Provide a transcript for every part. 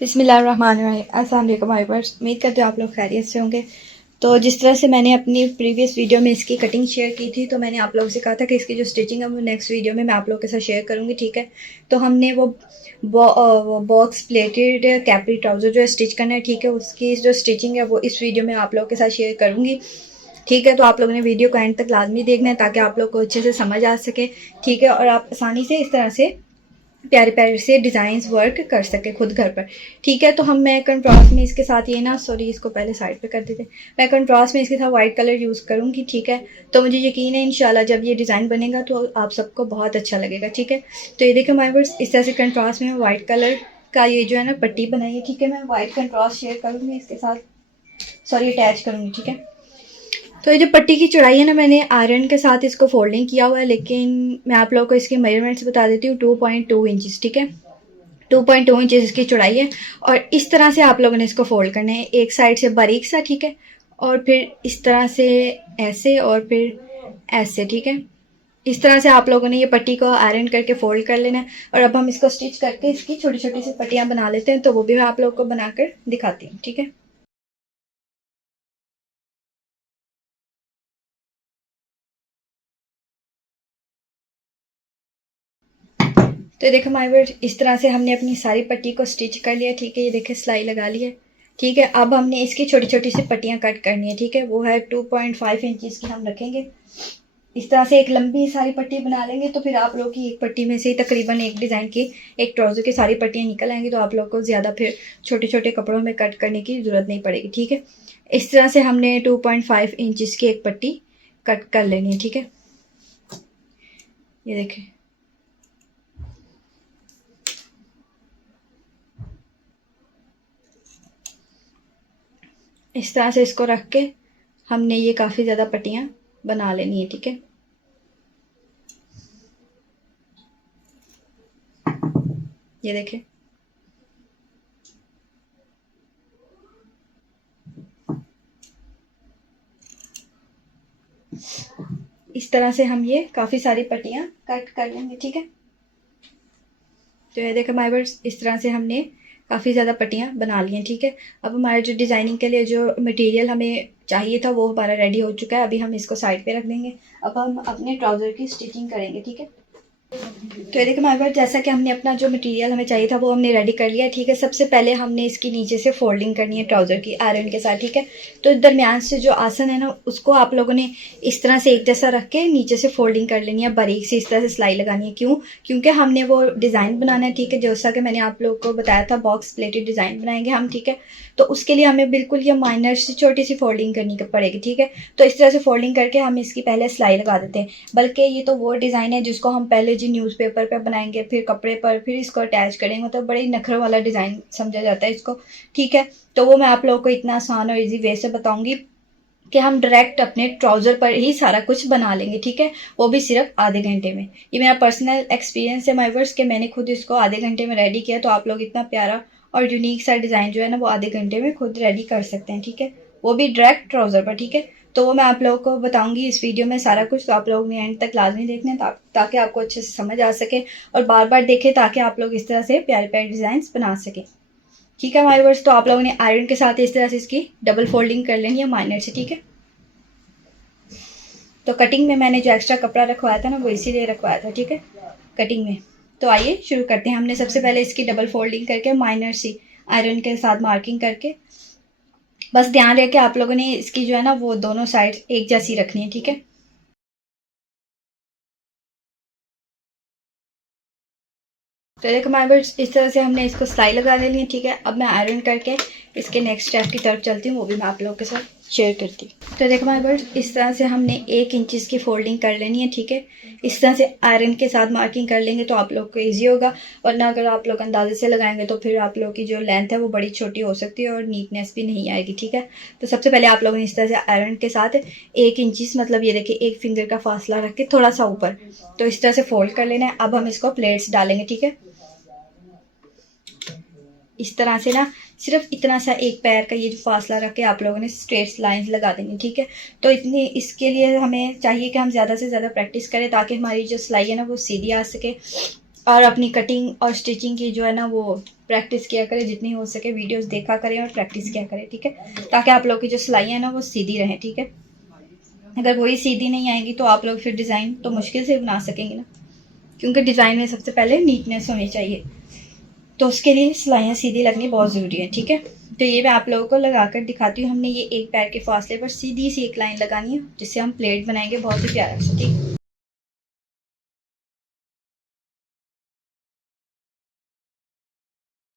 बिस्मिल्लाहिर्रहमानिर्रहीम। अस्सलाम वालेकुम व्यूअर्स, उम्मीद करते हो आप लोग खैरियत से होंगे। तो जिस तरह से मैंने अपनी प्रीवियस वीडियो में इसकी कटिंग शेयर की थी, तो मैंने आप लोगों से कहा था कि इसकी जो स्टिचिंग है वो नेक्स्ट वीडियो में मैं आप लोगों के साथ शेयर करूँगी, ठीक है। तो हमने वो बॉक्स प्लेटेड कैपरी ट्राउज़र जो है स्टिच करना है, ठीक है। उसकी जो स्टिचिंग है वो इस वीडियो में आप लोगों के साथ शेयर करूँगी, ठीक है। तो आप लोगों ने वीडियो को एंड तक लाजमी देखना है ताकि आप लोग को अच्छे से समझ आ सके, ठीक है। और आप आसानी से इस तरह से प्यारे प्यारे से डिज़ाइंस वर्क कर सके खुद घर पर, ठीक है। तो मैं कंट्रास्ट में इसके साथ ये ना, सॉरी इसको पहले साइड पे कर देते, मैं कंट्रास्ट में इसके साथ वाइट कलर यूज़ करूँगी, ठीक है। तो मुझे यकीन है इंशाल्लाह जब ये डिज़ाइन बनेगा तो आप सबको बहुत अच्छा लगेगा, ठीक है। तो ये देखो माय व्यूअर्स, इस तरह से कंट्रास्ट में वाइट कलर का ये जो है ना पट्टी बनाई है, ठीक है। मैं वाइट कंट्रास्ट शेयर करूँगी इसके साथ, सॉरी अटैच करूँगी, ठीक है। तो ये जो पट्टी की चौड़ाई है ना, मैंने आयरन के साथ इसको फोल्डिंग किया हुआ है, लेकिन मैं आप लोगों को इसके मेजरमेंट्स बता देती हूँ। 2.2 इंचज़, ठीक है। 2.2 इंचज़ इसकी चौड़ाई है। और इस तरह से आप लोगों ने इसको फोल्ड करना है, एक साइड से बारीक सा, ठीक है। और फिर इस तरह से ऐसे, और फिर ऐसे, ठीक है। इस तरह से आप लोगों ने ये पट्टी को आयरन करके फोल्ड कर लेना है। और अब हम इसको स्टिच करके इसकी छोटी छोटी सी पट्टियाँ बना लेते हैं, तो वो भी मैं आप लोगों को बनाकर दिखाती हूँ, ठीक है। तो देखो माय वर्ड, इस तरह से हमने अपनी सारी पट्टी को स्टिच कर लिया, ठीक है। ये देखे सिलाई लगा ली है, ठीक है। अब हमने इसकी छोटी छोटी सी पट्टियाँ कट करनी है, ठीक है। वो है 2.5 इंचज़ की हम रखेंगे। इस तरह से एक लंबी सारी पट्टी बना लेंगे, तो फिर आप लोग की एक पट्टी में से ही तकरीबन एक डिज़ाइन की, एक ट्राउज़र की सारी पट्टियाँ निकल आएंगी, तो आप लोग को ज़्यादा फिर छोटे छोटे कपड़ों में कट करने की ज़रूरत नहीं पड़ेगी, ठीक है। इस तरह से हमने 2.5 इंचज़ की एक पट्टी कट कर लेनी है, ठीक है। ये देखें, इस तरह से इसको रख के हमने ये काफ़ी ज़्यादा पट्टियाँ बना लेनी है, ठीक है। ये देखें, इस तरह से हम ये काफ़ी सारी पट्टियाँ कट कर लेंगे, ठीक है। तो ये देखो माय वर्ड्स, इस तरह से हमने काफ़ी ज़्यादा पट्टियाँ बना ली हैं, ठीक है। अब हमारे जो डिज़ाइनिंग के लिए जो मटेरियल हमें चाहिए था वो हमारा रेडी हो चुका है। अभी हम इसको साइड पे रख देंगे। अब हम अपने ट्राउज़र की स्टिचिंग करेंगे, ठीक है। तो ये देखो हमारे पास, जैसा कि हमने अपना जो मटेरियल हमें चाहिए था वो हमने रेडी कर लिया, ठीक है। सबसे पहले हमने इसकी नीचे से फोल्डिंग करनी है ट्राउज़र की आयरन के साथ, ठीक है। तो दरमियान से जो आसन है ना, उसको आप लोगों ने इस तरह से एक जैसा रख के नीचे से फोल्डिंग कर लेनी है, बारीक से इस तरह से सिलाई लगानी है। क्यों? क्योंकि हमने वो डिज़ाइन बनाना है, ठीक है। जैसा कि मैंने आप लोग को बताया था, बॉक्स प्लेटेड डिज़ाइन बनाएंगे हम, ठीक है। तो उसके लिए हमें बिल्कुल ये माइनर से छोटी सी फोल्डिंग करनी पड़ेगी, ठीक है। तो इस तरह से फोल्डिंग करके हम इसकी पहले सिलाई लगा देते हैं। बल्कि ये तो वो डिज़ाइन है जिसको हम पहले जी न्यूज़पेपर पे बनाएंगे, फिर कपड़े पर, फिर इसको अटैच करेंगे, मतलब बड़े नखरों वाला डिज़ाइन समझा जाता है इसको, ठीक है। तो वो मैं आप लोगों को इतना आसान और इजी वे से बताऊंगी कि हम डायरेक्ट अपने ट्राउज़र पर ही सारा कुछ बना लेंगे, ठीक है। वो भी सिर्फ आधे घंटे में। ये मेरा पर्सनल एक्सपीरियंस है माय वर्स कि मैंने खुद इसको आधे घंटे में रेडी किया। तो आप लोग इतना प्यारा और यूनिक सा डिज़ाइन जो है ना वो आधे घंटे में खुद रेडी कर सकते हैं, ठीक है। वो भी डायरेक्ट ट्राउज़र पर, ठीक है। तो वो मैं आप लोगों को बताऊंगी इस वीडियो में सारा कुछ। तो आप लोग ने एंड तक लाजमी देखना है ताकि आपको अच्छे से समझ आ सके, और बार बार देखें ताकि आप लोग इस तरह से प्यारे प्यारे डिज़ाइन बना सकें, ठीक है हमारे वर्स। तो आप लोगों ने आयरन के साथ इस तरह से इसकी डबल फोल्डिंग कर लेनी है माइनर से, ठीक है। तो कटिंग में मैंने जो एक्स्ट्रा कपड़ा रखवाया था ना वो इसीलिए रखवाया था, ठीक है, कटिंग में। तो आइए शुरू करते हैं। हमने सबसे पहले इसकी डबल फोल्डिंग करके माइनर सी आयरन के साथ मार्किंग करके, बस ध्यान रहे कि आप लोगों ने इसकी जो है ना वो दोनों साइड एक जैसी रखनी है, ठीक है। तो देखो हमारे पास इस तरह से हमने इसको सिलाई लगा लेनी है, ठीक है। अब मैं आयरन करके इसके नेक्स्ट स्टेप की तरफ चलती हूँ, वो भी मैं आप लोगों के साथ शेयर करती हूँ। तो देखो हमारे पास इस तरह से हमने 1 इंच की फोल्डिंग कर लेनी है, ठीक है। इस तरह से आयरन के साथ मार्किंग कर लेंगे तो आप लोग को ईजी होगा, वरना अगर आप लोग अंदाजे से लगाएंगे तो फिर आप लोग की जो लेंथ है वो बड़ी छोटी हो सकती है और नीटनेस भी नहीं आएगी, ठीक है। तो सबसे पहले आप लोगों ने इस तरह से आयरन के साथ 1 इंच, मतलब ये देखिए 1 फिंगर का फासला रख के थोड़ा सा ऊपर, तो इस तरह से फोल्ड कर लेना है। अब हम इसको प्लेट्स डालेंगे, ठीक है। इस तरह से ना सिर्फ इतना सा एक पैर का ये जो फासला रख के आप लोगों ने स्ट्रेट लाइंस लगा देंगे, ठीक है। तो इतनी इसके लिए हमें चाहिए कि हम ज़्यादा से ज़्यादा प्रैक्टिस करें ताकि हमारी जो सिलाई है ना वो सीधी आ सके और अपनी कटिंग और स्टिचिंग की जो है ना वो प्रैक्टिस किया करें, जितनी हो सके वीडियोस देखा करें और प्रैक्टिस किया करें, ठीक है, ताकि आप लोग की जो सिलाई है ना वो सीधी रहे, ठीक है। अगर वही सीधी नहीं आएगी तो आप लोग फिर डिज़ाइन तो मुश्किल से बना सकेंगे ना, क्योंकि डिज़ाइन में सबसे पहले नीटनेस होनी चाहिए, तो उसके लिए सिलाइयाँ सीधी लगनी बहुत ज़रूरी है, ठीक है। तो ये मैं आप लोगों को लगा कर दिखाती हूँ। हमने ये एक पैर के फासले पर सीधी सी एक लाइन लगानी है, जिससे हम प्लेट बनाएंगे बहुत ही प्यारा सा, ठीक।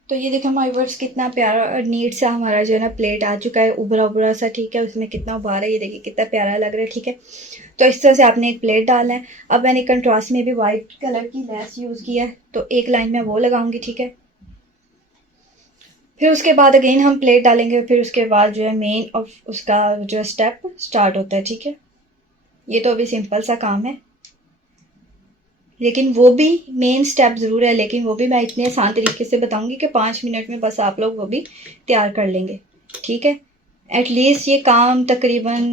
तो ये देखो हमारे वर्ड्स कितना प्यारा और नीट सा हमारा जो है ना प्लेट आ चुका है, उभरा उभरा सा, ठीक है। उसमें कितना उभार है, ये देखिए कितना प्यारा लग रहा है, ठीक है। तो इस तरह से आपने एक प्लेट डालना है। अब मैंने कंट्रास्ट में भी वाइट कलर की लेस यूज़ किया है, तो एक लाइन में वो लगाऊंगी, ठीक है। फिर उसके बाद अगेन हम प्लेट डालेंगे, फिर उसके बाद जो है मेन और उसका जो स्टेप स्टार्ट होता है, ठीक है। ये तो अभी सिंपल सा काम है, लेकिन वो भी मेन स्टेप ज़रूर है, लेकिन वो भी मैं इतने आसान तरीके से बताऊंगी कि 5 मिनट में बस आप लोग वो भी तैयार कर लेंगे, ठीक है। एटलीस्ट ये काम तकरीबन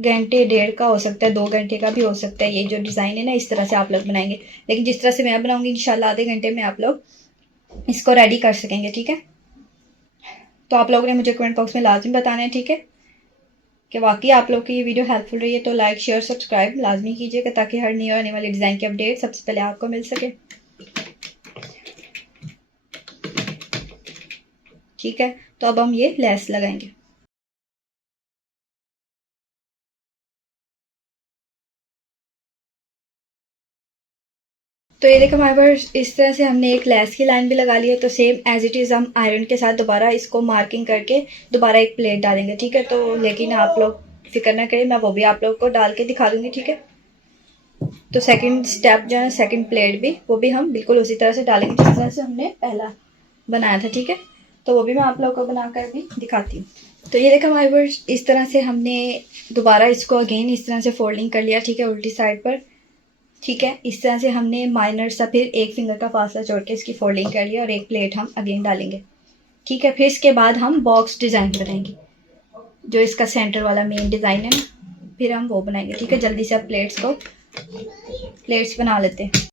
घंटे डेढ़ का हो सकता है, 2 घंटे का भी हो सकता है। ये जो डिज़ाइन है ना इस तरह से आप लोग बनाएंगे, लेकिन जिस तरह से मैं बनाऊंगी इंशाल्लाह आधे घंटे में आप लोग इसको रेडी कर सकेंगे, ठीक है। तो आप लोगों ने मुझे कमेंट बॉक्स में लाजमी बताना है, ठीक है, कि वाकई आप लोग की ये वीडियो हेल्पफुल रही है। तो लाइक शेयर सब्सक्राइब लाजमी कीजिएगा, ताकि हर नई आने वाली डिज़ाइन की अपडेट सबसे पहले आपको मिल सके, ठीक है। तो अब हम ये लेस लगाएंगे। तो ये देखो हमारे पास इस तरह से हमने एक लेस की लाइन भी लगा ली है। तो सेम एज इट इज़ हम आयरन के साथ दोबारा इसको मार्किंग करके दोबारा एक प्लेट डालेंगे, ठीक है। तो लेकिन आप लोग फिक्र ना करें, मैं वो भी आप लोग को डाल के दिखा दूंगी, ठीक है। तो सेकंड स्टेप जो है सेकंड प्लेट भी वो भी हम बिल्कुल उसी तरह से डालेंगे जिस तरह से हमने पहला बनाया था, ठीक है। तो वो भी मैं आप लोगों को बनाकर भी दिखाती हूँ। तो ये देखा हमारे पास इस तरह से हमने दोबारा इसको अगेन इस तरह से फोल्डिंग कर लिया, ठीक है, उल्टी साइड पर, ठीक है। इस तरह से हमने माइनर सा फिर एक फिंगर का फासला छोड़ के इसकी फोल्डिंग कर लिया और एक प्लेट हम अगेन डालेंगे, ठीक है। फिर इसके बाद हम बॉक्स डिज़ाइन बनाएंगे, जो इसका सेंटर वाला मेन डिज़ाइन है ना, फिर हम वो बनाएंगे, ठीक है। जल्दी से अब प्लेट्स बना लेते हैं।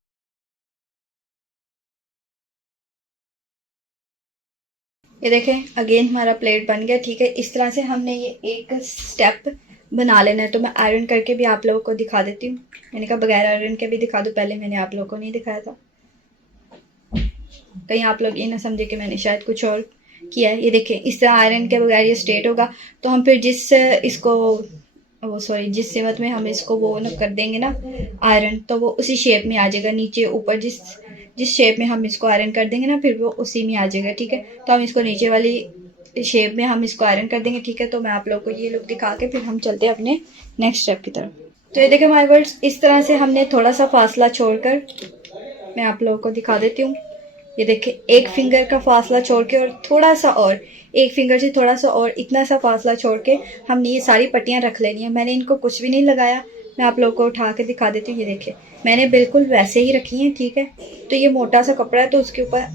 ये देखें अगेन हमारा प्लेट बन गया, ठीक है। इस तरह से हमने ये एक स्टेप बना लेना है। तो मैं आयरन करके भी आप लोगों को दिखा देती हूँ। मैंने कहा बगैर आयरन के भी दिखा दूँ, पहले मैंने आप लोगों को नहीं दिखाया था, कहीं आप लोग ये ना समझे कि मैंने शायद कुछ और किया है। ये देखें इस तरह आयरन के बगैर ये स्ट्रेट होगा। तो हम फिर जिस सिमत में हम इसको वो न कर देंगे ना आयरन, तो वो उसी शेप में आ जाएगा, नीचे ऊपर जिस शेप में हम इसको आयरन कर देंगे ना फिर वो उसी में आ जाएगा, ठीक है। तो हम इसको नीचे वाली शेप में हम इसको आयरन कर देंगे, ठीक है। तो मैं आप लोग को ये लुक दिखा के फिर हम चलते हैं अपने नेक्स्ट स्टेप की तरफ। तो ये देखें माय वर्ड्स इस तरह से हमने थोड़ा सा फासला छोड़कर, मैं आप लोगों को दिखा देती हूँ। ये देखें एक फिंगर का फासला छोड़ के और थोड़ा सा और एक फिंगर से थोड़ा सा और इतना सा फासला छोड़ के हमने ये सारी पट्टियाँ रख लेनी है। मैंने इनको कुछ भी नहीं लगाया, मैं आप लोगों को उठा के दिखा देती हूँ। ये देखिए मैंने बिल्कुल वैसे ही रखी हैं, ठीक है। तो ये मोटा सा कपड़ा है तो उसके ऊपर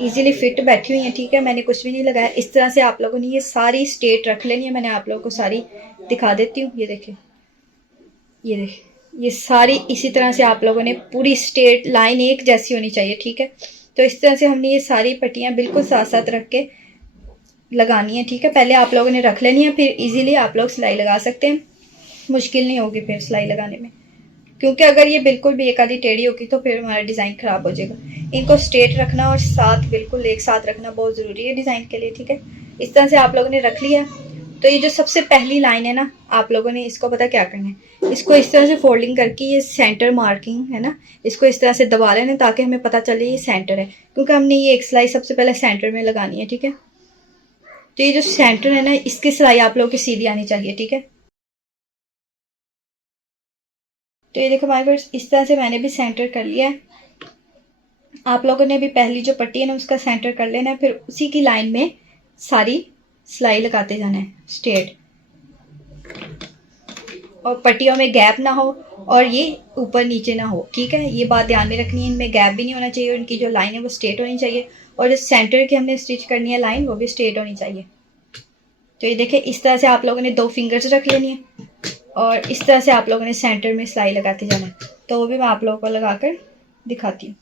इजीली फिट बैठी हुई है, ठीक है। मैंने कुछ भी नहीं लगाया। इस तरह से आप लोगों ने ये सारी स्ट्रेट रख लेनी है। मैंने आप लोगों को सारी दिखा देती हूँ। ये देखिए ये सारी इसी तरह से आप लोगों ने पूरी स्ट्रेट लाइन एक जैसी होनी चाहिए, ठीक है। तो इस तरह से हमने ये सारी पट्टियाँ बिल्कुल साथ साथ रख के लगानी है, ठीक है। पहले आप लोगों ने रख लेनी है, फिर इजीली आप लोग सिलाई लगा सकते हैं, मुश्किल नहीं होगी फिर सिलाई लगाने में। क्योंकि अगर ये बिल्कुल भी एक आधी टेढ़ी होगी तो फिर हमारा डिज़ाइन ख़राब हो जाएगा। इनको स्ट्रेट रखना और साथ बिल्कुल एक साथ रखना बहुत ज़रूरी है डिज़ाइन के लिए, ठीक है। इस तरह से आप लोगों ने रख लिया। तो ये जो सबसे पहली लाइन है ना, आप लोगों ने इसको पता क्या करना है, इसको इस तरह से फोल्डिंग करके ये सेंटर मार्किंग है ना, इसको इस तरह से दबा लेना ताकि हमें पता चले ये सेंटर है, क्योंकि हमने ये एक सिलाई सबसे पहले सेंटर में लगानी है, ठीक है। तो ये जो सेंटर है ना इसकी सिलाई आप लोगों की सीधी आनी चाहिए, ठीक है। तो ये देखो हमारे पास इस तरह से मैंने भी सेंटर कर लिया है। आप लोगों ने भी पहली जो पट्टी है ना उसका सेंटर कर लेना है, फिर उसी की लाइन में सारी सिलाई लगाते जाना है स्ट्रेट, और पट्टियों में गैप ना हो और ये ऊपर नीचे ना हो, ठीक है। ये बात ध्यान में रखनी है, इनमें गैप भी नहीं होना चाहिए और इनकी जो लाइन है वो स्ट्रेट होनी चाहिए, और जो सेंटर की हमने स्टिच करनी है लाइन वो भी स्ट्रेट होनी चाहिए। तो ये देखिए इस तरह से आप लोगों ने 2 फिंगर्स रख लेनी है और इस तरह से आप लोगों ने सेंटर में सिलाई लगाते जाना है। तो वो भी मैं आप लोगों को लगाकर दिखाती हूँ।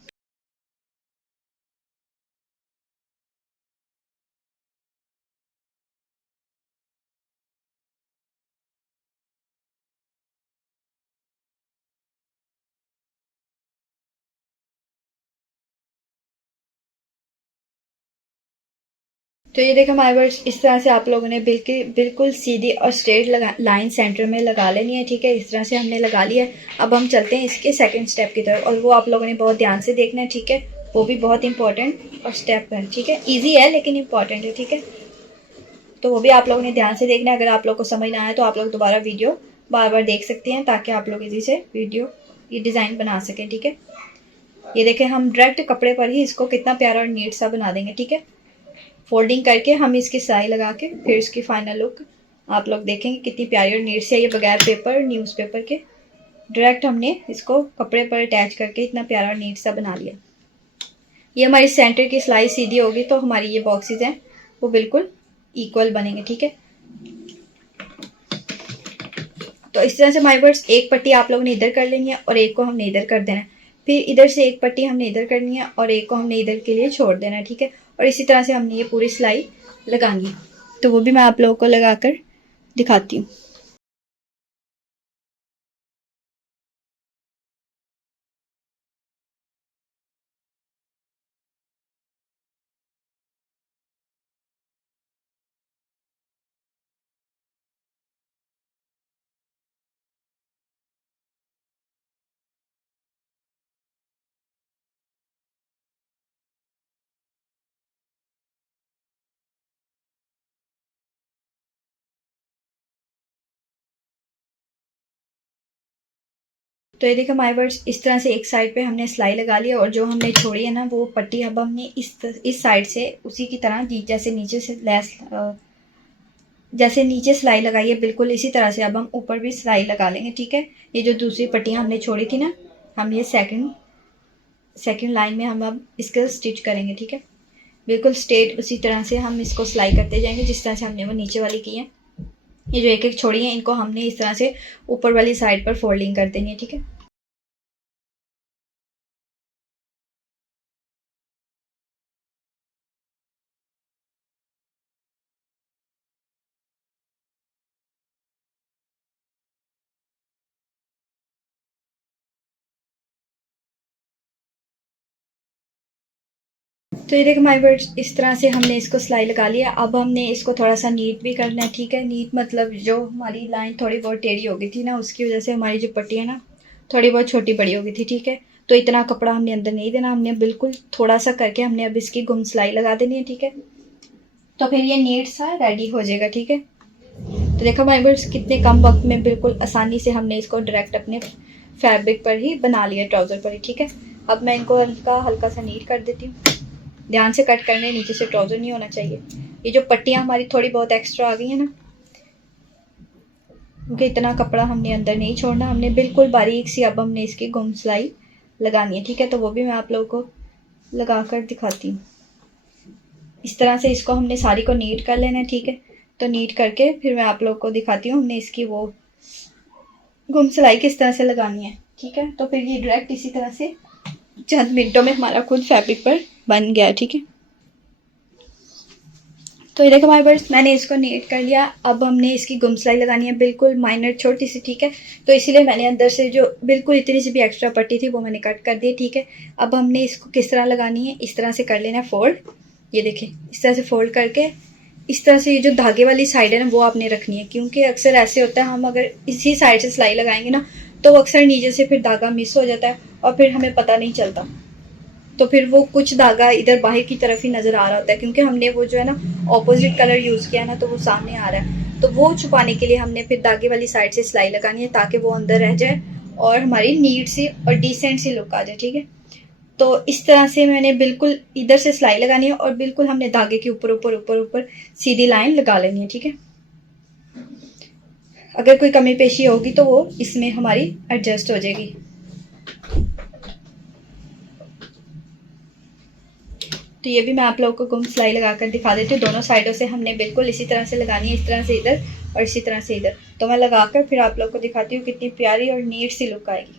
तो ये देखो हमारे वर्ड्स, इस तरह से आप लोगों ने बिल्कुल सीधी और स्ट्रेट लाइन सेंटर में लगा लेनी है, ठीक है। इस तरह से हमने लगा लिया है। अब हम चलते हैं इसके सेकंड स्टेप की तरफ, और वो आप लोगों ने बहुत ध्यान से देखना है, ठीक है। वो भी बहुत इंपॉर्टेंट और स्टेप है, ठीक है। ईजी है लेकिन इंपॉर्टेंट है, ठीक है। तो वो भी आप लोगों ने ध्यान से देखना है। अगर आप लोग को समझ ना आए तो आप लोग दोबारा वीडियो बार बार देख सकते हैं, ताकि आप लोग इजी से ये डिज़ाइन बना सकें, ठीक है। ये देखें, हम डायरेक्ट कपड़े पर ही इसको कितना प्यारा और नीट सा बना देंगे, ठीक है। फोल्डिंग करके हम इसकी सिलाई लगा के फिर इसकी फाइनल लुक आप लोग देखेंगे कितनी प्यारी और नीट सी है। ये बगैर पेपर, न्यूज़पेपर के डायरेक्ट हमने इसको कपड़े पर अटैच करके इतना प्यारा और नीट सा बना लिया। ये हमारी सेंटर की सिलाई सीधी होगी तो हमारी ये बॉक्सेस हैं वो बिल्कुल इक्वल बनेंगे, ठीक है। तो इस तरह से हमारे पास एक पट्टी आप लोगों ने इधर कर लेनी है और एक को हमने इधर कर देना है। फिर इधर से एक पट्टी हमने इधर करनी है और एक को हमने इधर के लिए छोड़ देना है, ठीक है। और इसी तरह से हमने ये पूरी सिलाई लगानी है। तो वो भी मैं आप लोगों को लगाकर दिखाती हूँ। तो ये देखो माय वर्ड्स, इस तरह से एक साइड पे हमने सिलाई लगा लिया और जो हमने छोड़ी है ना वो पट्टी अब हमने इस साइड से उसी की तरह जैसे नीचे से जैसे नीचे सिलाई लगाई है बिल्कुल इसी तरह से अब हम ऊपर भी सिलाई लगा लेंगे, ठीक है। ये जो दूसरी पट्टियाँ हमने छोड़ी थी ना, हम ये सेकंड लाइन में हम अब इसको स्टिच करेंगे, ठीक है। बिल्कुल स्ट्रेट उसी तरह से हम इसको सिलाई करते जाएंगे जिस तरह से हमने वो नीचे वाली की है। ये जो एक एक छोड़ी है इनको हमने इस तरह से ऊपर वाली साइड पर फोल्डिंग कर देनी है, ठीक है। तो ये देखो माय वर्ड्स, इस तरह से हमने इसको सिलाई लगा लिया। अब हमने इसको थोड़ा सा नीट भी करना है, ठीक है। नीट मतलब जो हमारी लाइन थोड़ी बहुत टेढ़ी हो गई थी ना, उसकी वजह से हमारी जो पट्टी है ना थोड़ी बहुत छोटी बड़ी हो गई थी, ठीक है। तो इतना कपड़ा हमने अंदर नहीं देना, हमने बिल्कुल थोड़ा सा करके हमने अब इसकी गुम सिलाई लगा देनी है, ठीक है। तो फिर ये नीट सा रेडी हो जाएगा, ठीक है। तो देखो माय वर्ड्स, कितने कम वक्त में बिल्कुल आसानी से हमने इसको डायरेक्ट अपने फैब्रिक पर ही बना लिया, ट्राउज़र पर ही, ठीक है। अब मैं इनको हल्का सा नीट कर देती हूँ। ध्यान से कट करने, नीचे से ट्राउजर नहीं होना चाहिए। ये जो पट्टियाँ हमारी थोड़ी बहुत एक्स्ट्रा आ गई हैं ना, क्योंकि इतना कपड़ा हमने अंदर नहीं छोड़ना, हमने बिल्कुल बारीक सी अब हमने इसकी गुम सिलाई लगानी है, ठीक है। तो वो भी मैं आप लोगों को लगा कर दिखाती हूँ। इस तरह से इसको हमने सारी को नीट कर लेना है, ठीक है। तो नीट करके फिर मैं आप लोगों को दिखाती हूँ हमने इसकी वो गुम सिलाई किस तरह से लगानी है, ठीक है। तो फिर ये डायरेक्ट इसी तरह से चंद मिनटों में हमारा खुद फैब्रिक पर बन गया, ठीक है। तो ये देखो हमारे बर्ड्स, मैंने इसको नीट कर लिया। अब हमने इसकी गुम सिलाई लगानी है बिल्कुल माइनर छोटी सी, ठीक है। तो इसीलिए मैंने अंदर से जो बिल्कुल इतनी सी भी एक्स्ट्रा पट्टी थी वो मैंने कट कर दी, ठीक है। अब हमने इसको किस तरह लगानी है, इस तरह से कर लेना है फोल्ड। ये देखें, इस तरह से फोल्ड करके इस तरह से ये जो धागे वाली साइड है ना वो आपने रखनी है, क्योंकि अक्सर ऐसे होता है हम अगर इसी साइड से सिलाई लगाएंगे ना तो अक्सर नीचे से फिर धागा मिस हो जाता है और फिर हमें पता नहीं चलता। तो फिर वो कुछ धागा इधर बाहर की तरफ ही नज़र आ रहा होता है, क्योंकि हमने वो जो है ना ऑपोजिट कलर यूज़ किया ना तो वो सामने आ रहा है। तो वो छुपाने के लिए हमने फिर धागे वाली साइड से सिलाई लगानी है ताकि वो अंदर रह जाए और हमारी नीट सी और डिसेंट सी लुक आ जाए, ठीक है। तो इस तरह से मैंने बिल्कुल इधर से सिलाई लगानी है और बिल्कुल हमने धागे के ऊपर ऊपर ऊपर ऊपर सीधी लाइन लगा लेनी है, ठीक है। अगर कोई कमी पेशी होगी तो वो इसमें हमारी एडजस्ट हो जाएगी। तो ये भी मैं आप लोगों को गुम सिलाई लगाकर दिखा देती हूँ। दोनों साइडों से हमने बिल्कुल इसी तरह से लगानी है, इस तरह से इधर और इसी तरह से इधर। तो मैं लगाकर फिर आप लोगों को दिखाती हूँ कितनी प्यारी और नीट सी लुक आएगी।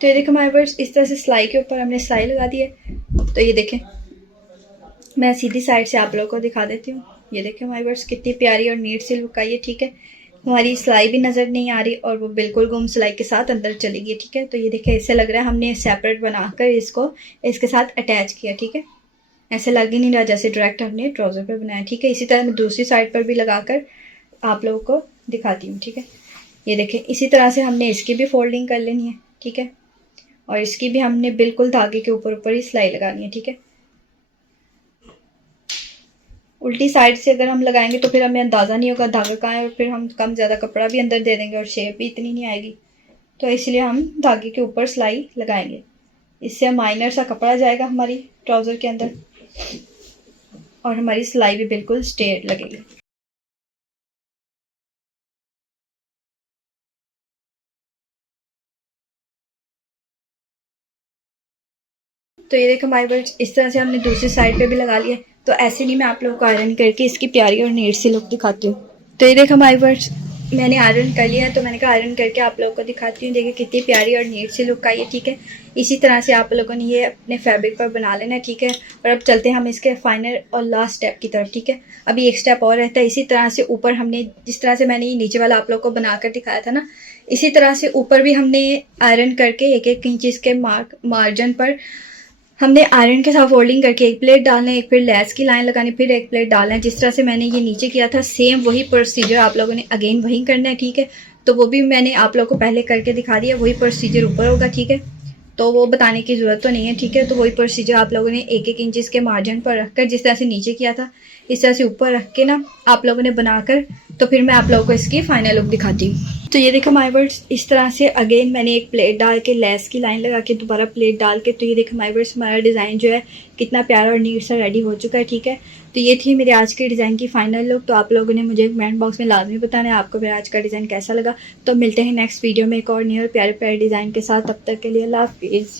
तो ये देखो हमारे वर्ड्स, इस तरह से सिलाई के ऊपर हमने सिलाई लगा दी है। तो ये देखें, मैं सीधी साइड से आप लोगों को दिखा देती हूँ। ये देखें हमारे वर्ड्स, कितनी प्यारी और नीट सी लुक आई है, ठीक है। हमारी सिलाई भी नज़र नहीं आ रही और वो बिल्कुल गुम सिलाई के साथ अंदर चली गई। ठीक है, तो ये देखिए इससे लग रहा है हमने सेपरेट बनाकर इसको इसके साथ अटैच किया। ठीक है, ऐसे लग ही नहीं रहा जैसे डायरेक्ट हमने ट्राउज़र पे बनाया। ठीक है, इसी तरह मैं दूसरी साइड पर भी लगाकर आप लोगों को दिखाती हूँ। ठीक है, ये देखें इसी तरह से हमने इसकी भी फोल्डिंग कर लेनी है। ठीक है, और इसकी भी हमने बिल्कुल धागे के ऊपर ऊपर ही सिलाई लगानी है। ठीक है, उल्टी साइड से अगर हम लगाएंगे तो फिर हमें अंदाज़ा नहीं होगा धागा कहाँ है और फिर हम कम ज़्यादा कपड़ा भी अंदर दे देंगे और शेप भी इतनी नहीं आएगी। तो इसलिए हम धागे के ऊपर सिलाई लगाएंगे, इससे माइनर सा कपड़ा जाएगा हमारी ट्राउज़र के अंदर और हमारी सिलाई भी बिल्कुल स्ट्रेट लगेगी। तो ये देखो हमारे वर्ड्स इस तरह से हमने दूसरी साइड पे भी लगा लिया। तो ऐसे नहीं मैं आप लोगों को आयरन करके इसकी प्यारी और नीट सी लुक दिखाती हूँ। तो ये देखो हमारे वर्ड्स मैंने आयरन कर लिया है, तो मैंने कहा आयरन करके आप लोगों को दिखाती हूँ। देखिए कितनी प्यारी और नीट सी लुक आई है। ठीक है, इसी तरह से आप लोगों ने ये अपने फैब्रिक पर बना लेना है। ठीक है, और अब चलते हैं हम इसके फाइनल और लास्ट स्टेप की तरफ। ठीक है, अभी एक स्टेप और रहता है। इसी तरह से ऊपर हमने जिस तरह से मैंने ये नीचे वाला आप लोग को बनाकर दिखाया था ना, इसी तरह से ऊपर भी हमने आयरन करके एक एक इंच इसके मार्जिन पर हमने आयरन के साथ फोल्डिंग करके एक प्लेट डालना है, एक फिर लेस की लाइन लगानी, फिर एक प्लेट डालना है। जिस तरह से मैंने ये नीचे किया था सेम वही प्रोसीजर आप लोगों ने अगेन वही करना है। ठीक है, तो वो भी मैंने आप लोगों को पहले करके दिखा दिया, वही प्रोसीजर ऊपर होगा। ठीक है, तो वो बताने की ज़रूरत तो नहीं है। ठीक है, तो वही प्रोसीजर आप लोगों ने एक एक इंच के मार्जिन पर रखकर जिस तरह से नीचे किया था इस तरह से ऊपर रख के ना आप लोगों ने बनाकर, तो फिर मैं आप लोगों को इसकी फाइनल लुक दिखाती हूँ। तो ये देखो माय वर्ड्स इस तरह से अगेन मैंने एक प्लेट डाल के लेस की लाइन लगा के दोबारा प्लेट डाल के, तो ये देखो माय वर्ड्स हमारा डिज़ाइन जो है कितना प्यारा और नीट सा रेडी हो चुका है। ठीक है, तो ये थी मेरे आज के डिज़ाइन की फाइनल लुक। तो आप लोगों ने मुझे कमेंट बॉक्स में लाजमी बताना है आपको मेरा आज का डिज़ाइन कैसा लगा। तो मिलते हैं नेक्स्ट वीडियो में एक और न्यू और प्यारे प्यारे डिज़ाइन के साथ। तब तक के लिए अल्लाह हाफिज़।